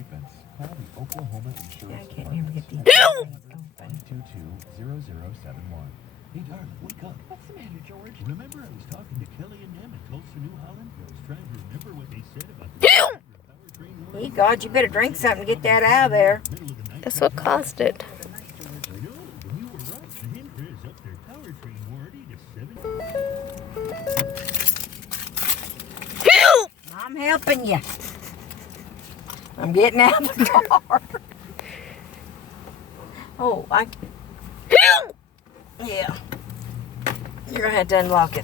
treatments. Call the Oklahoma I Insurance can't even get these. 122-0071. Hey, darling, wake up. What's the matter, George? Remember I was talking to Kelly and them in Tulsa, New Holland? I was trying to remember what they said about the powertrain warranty. Hey, God, you better drink something to get that out of there. That's what caused it. I know, and you were right. The Hinder is up their powertrain warranty to 7. I'm helping you. I'm getting out of the car. Oh, yeah. You're going to have to unlock it.